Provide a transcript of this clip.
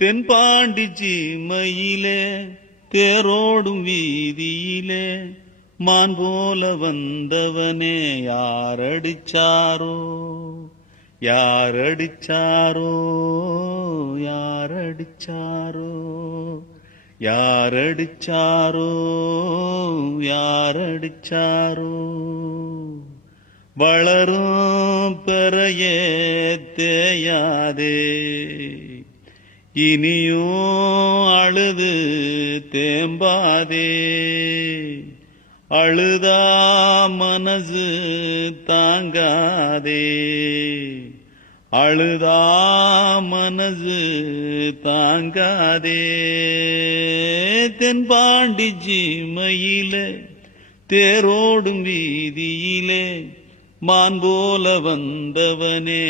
தென்பாண்டி சீமையிலே தேரோடும் வீதியிலே மான் போல வந்தவனே யாரடிச்சாரோ யாரடிச்சாரோ யாரடிச்சாரோ யாரடிச்சாரோ யாரடிச்சாரோ வளரும் பெறையே தேயாதே இனியும் அழுது தேம்பாதே அழுதா மனசு தாங்காதே அழுதா மனசு தாங்காதே தென்பாண்டி சீமையிலே தேரோடும் வீதியிலே மான் போல வந்தவனே